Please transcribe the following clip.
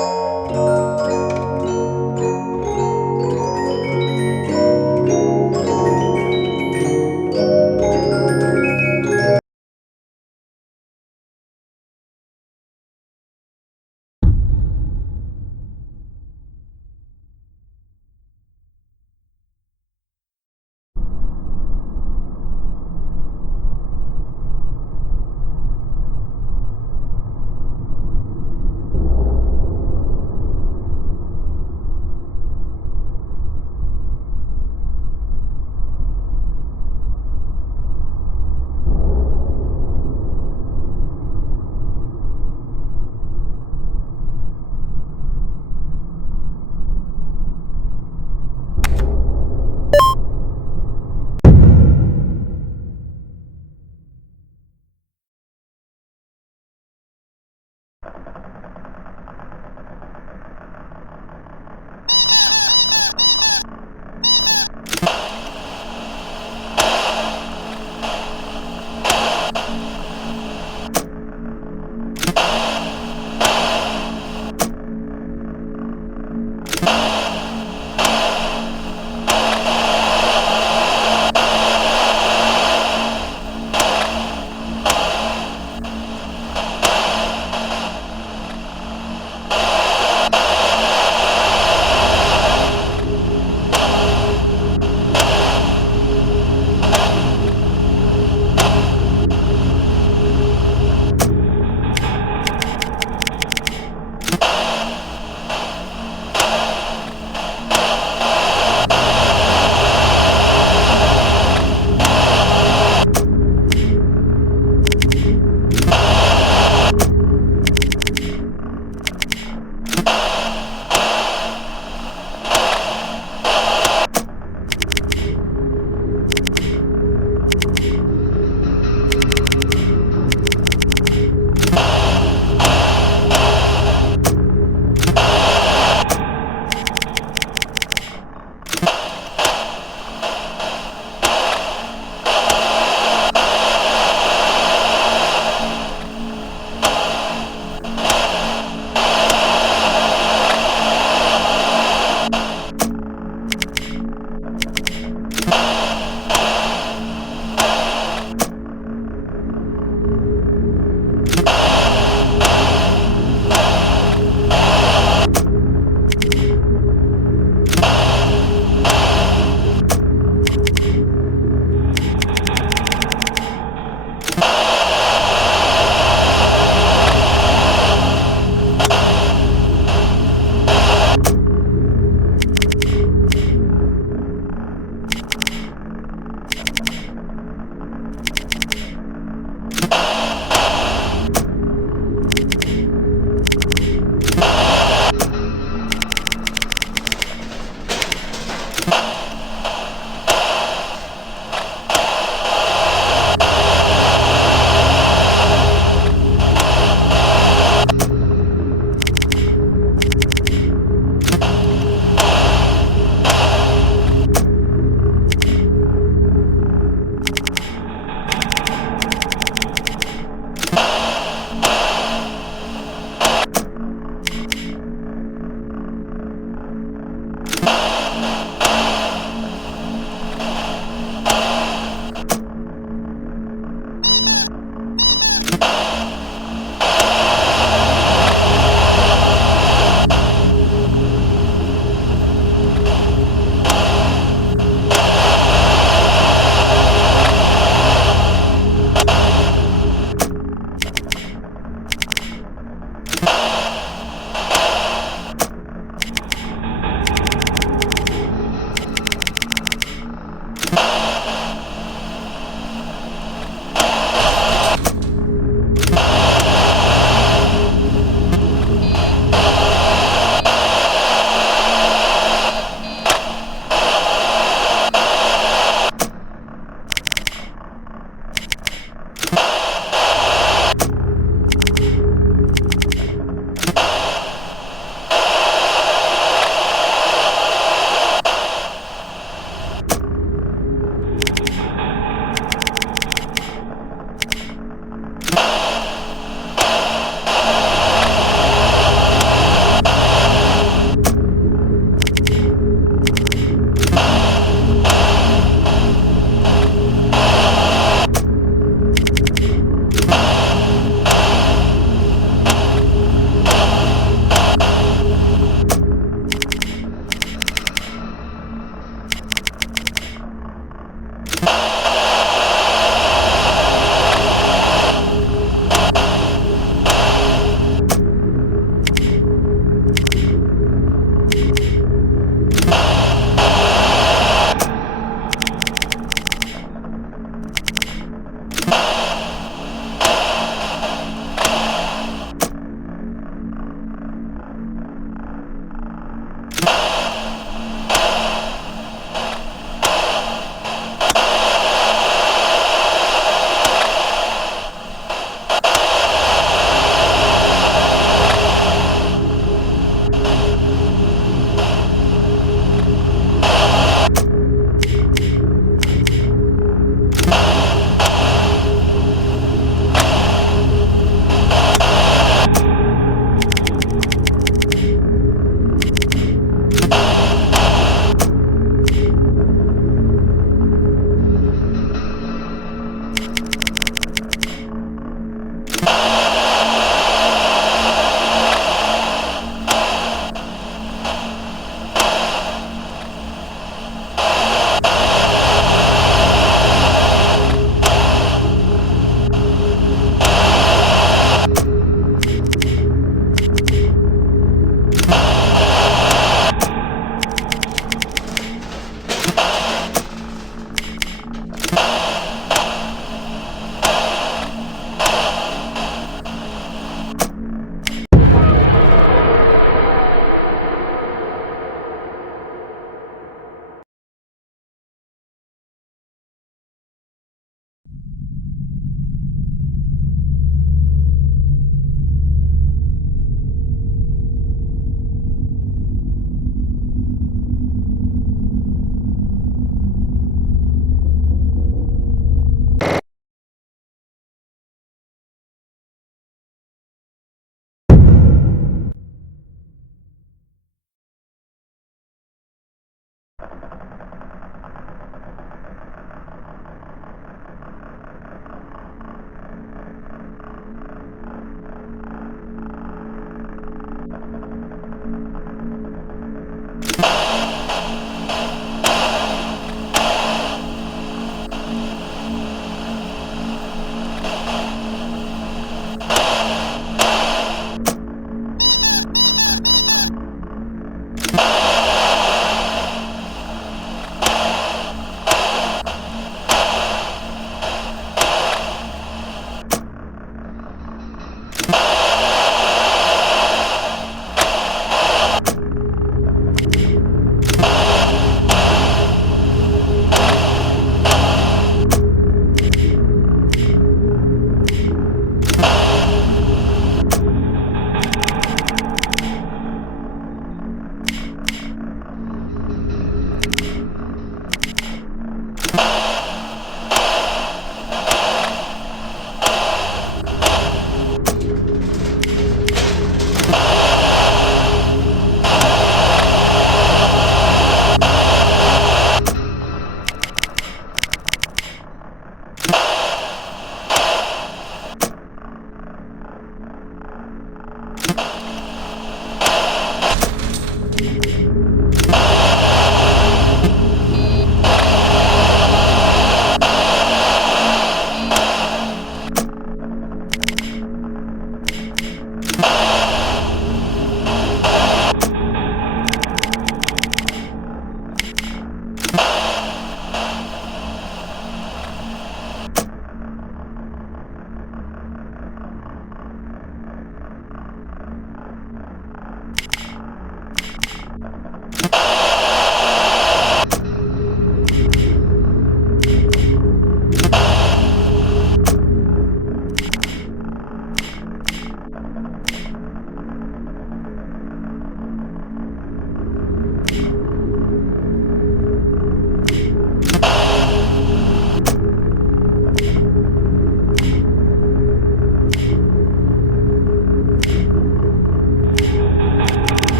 Bye.